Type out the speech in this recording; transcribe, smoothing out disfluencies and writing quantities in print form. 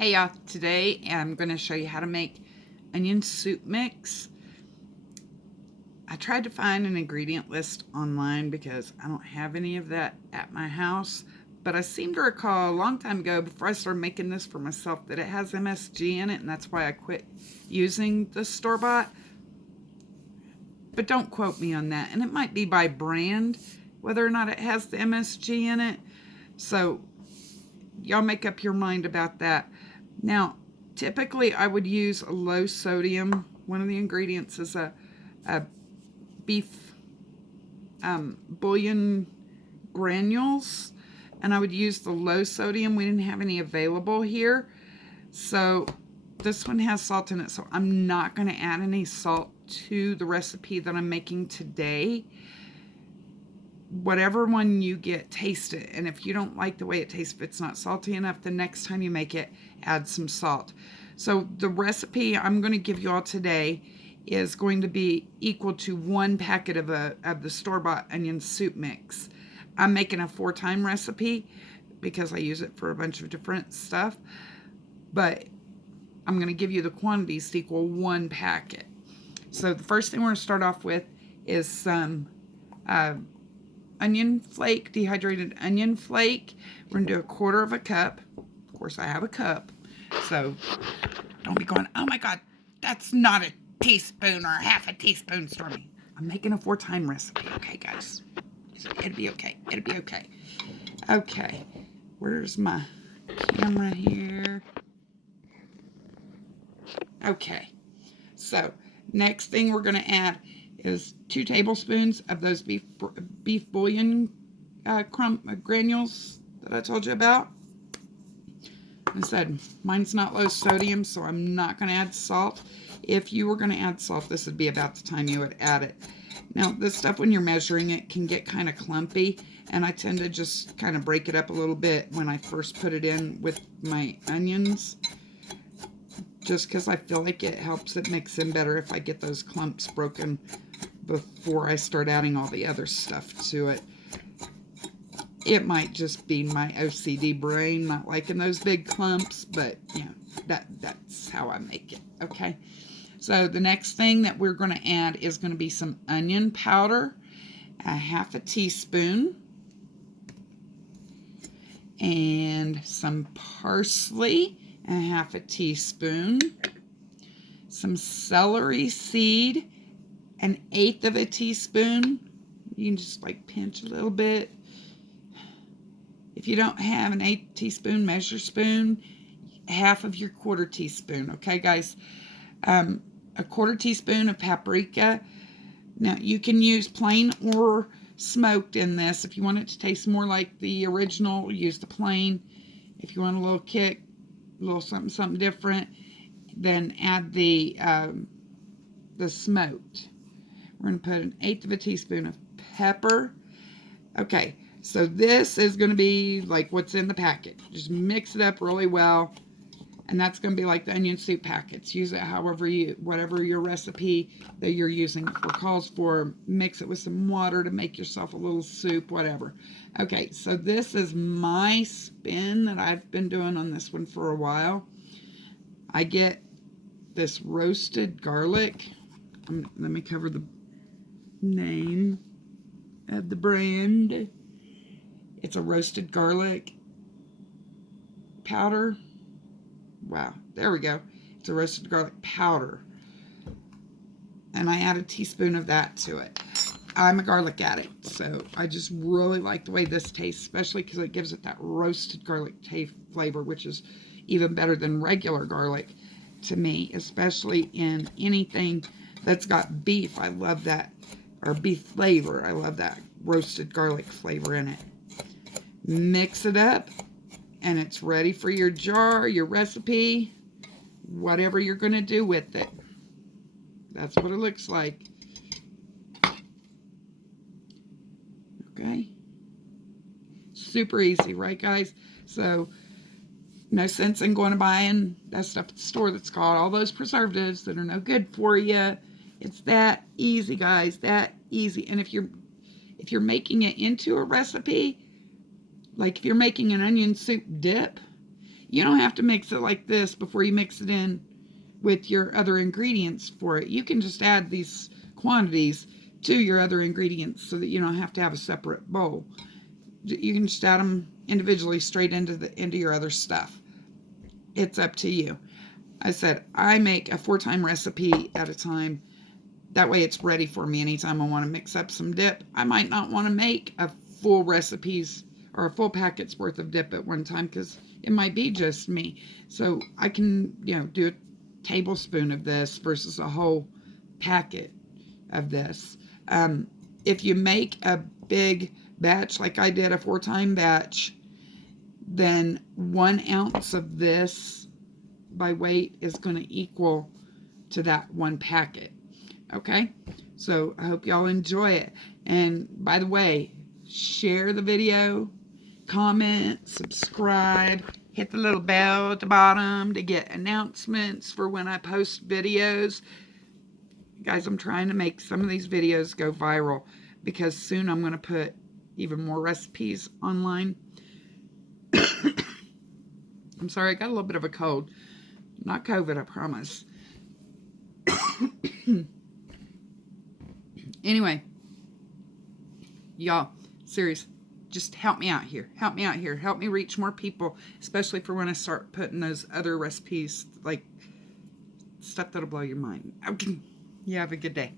Hey y'all, today I'm going to show you how to make onion soup mix. I tried to find an ingredient list online because I don't have any of that at my house, but I seem to recall a long time ago before I started making this for myself that it has MSG in it, and that's why I quit using the store-bought. But don't quote me on that, and it might be by brand whether or not it has the MSG in it, so y'all make up your mind about that. Now, typically I would use a low sodium. One of the ingredients is a beef bouillon granules, and I would use the low sodium. We didn't have any available here, so this one has salt in it, so I'm not going to add any salt to the recipe that I'm making today. Whatever one you get, taste it, and if you don't like the way it tastes, if it's not salty enough, the next time you make it, add some salt. So the recipe I'm going to give you all today is going to be equal to 1 packet of the store-bought onion soup mix. I'm making a 4-time recipe because I use it for a bunch of different stuff, but I'm going to give you the quantities to equal 1 packet. So the first thing we're going to start off with is some onion flake, dehydrated onion flake. We're going to do 1/4 cup. Of course, I have a cup, so don't be going, oh my God, that's not a teaspoon or half a teaspoon, Stormy. I'm making a 4-time recipe, okay, guys? It'll be okay. It'll be okay. Okay, where's my camera here? Okay, so next thing we're going to add is 2 tablespoons of those beef bouillon granules that I told you about. I said mine's not low sodium, so I'm not going to add salt. If you were going to add salt, this would be about the time you would add it. Now, this stuff, when you're measuring it, can get kind of clumpy, and I tend to just kind of break it up a little bit when I first put it in with my onions, just because I feel like it helps it mix in better if I get those clumps broken before I start adding all the other stuff to it. It might just be my OCD brain not liking those big clumps, but yeah, that's how I make it, okay? So the next thing that we're going to add is going to be some onion powder, 1/2 teaspoon, and some parsley, 1/2 teaspoon, some celery seed, 1/8 teaspoon. You can just like pinch a little bit. If you don't have an 1/8 teaspoon measure spoon, half of your 1/4 teaspoon, okay, guys? 1/4 teaspoon of paprika. Now, you can use plain or smoked in this. If you want it to taste more like the original, use the plain. If you want a little kick, a little something different, then add the smoked. We're going to put 1/8 teaspoon of pepper. Okay, so this is going to be like what's in the packet. Just mix it up really well, and that's going to be like the onion soup packets. Use it whatever your recipe that you're using calls for. Mix it with some water to make yourself a little soup, whatever. Okay, so this is my spin that I've been doing on this one for a while. I get this roasted garlic. Let me cover the name of the brand. It's a roasted garlic powder. Wow, there we go. It's a roasted garlic powder. And I add a teaspoon of that to it. I'm a garlic addict, so I just really like the way this tastes, especially because it gives it that roasted garlic flavor, which is even better than regular garlic to me, especially in anything that's got beef. I love that, or beef flavor. I love that roasted garlic flavor in it. Mix it up, and it's ready for your jar, your recipe, whatever you're going to do with it. That's what it looks like. Okay. Super easy, right, guys? So, no sense in going and buying that stuff at the store that's got all those preservatives that are no good for you. It's that easy, guys, that easy. And if you're making it into a recipe, like if you're making an onion soup dip, You don't have to mix it like this before you mix it in with your other ingredients for it. You can just add these quantities to your other ingredients so that you don't have to have a separate bowl. You can just add them individually straight into your other stuff. It's up to you. I said I make a 4-time recipe at a time. That way it's ready for me anytime I want to mix up some dip. I might not want to make a full recipes or a full packet's worth of dip at one time because it might be just me. So I can, do a tablespoon of this versus a whole packet of this. If you make a big batch, like I did, a 4-time batch, then 1 ounce of this by weight is going to equal to that 1 packet. Okay, so I hope y'all enjoy it. And by the way, share the video, comment, subscribe, hit the little bell at the bottom to get announcements for when I post videos. Guys, I'm trying to make some of these videos go viral because soon I'm going to put even more recipes online. I'm sorry, I got a little bit of a cold. Not COVID, I promise. Anyway, y'all, serious, just help me out here. Help me out here. Help me reach more people, especially for when I start putting those other recipes, like stuff that'll blow your mind. Okay. You have a good day.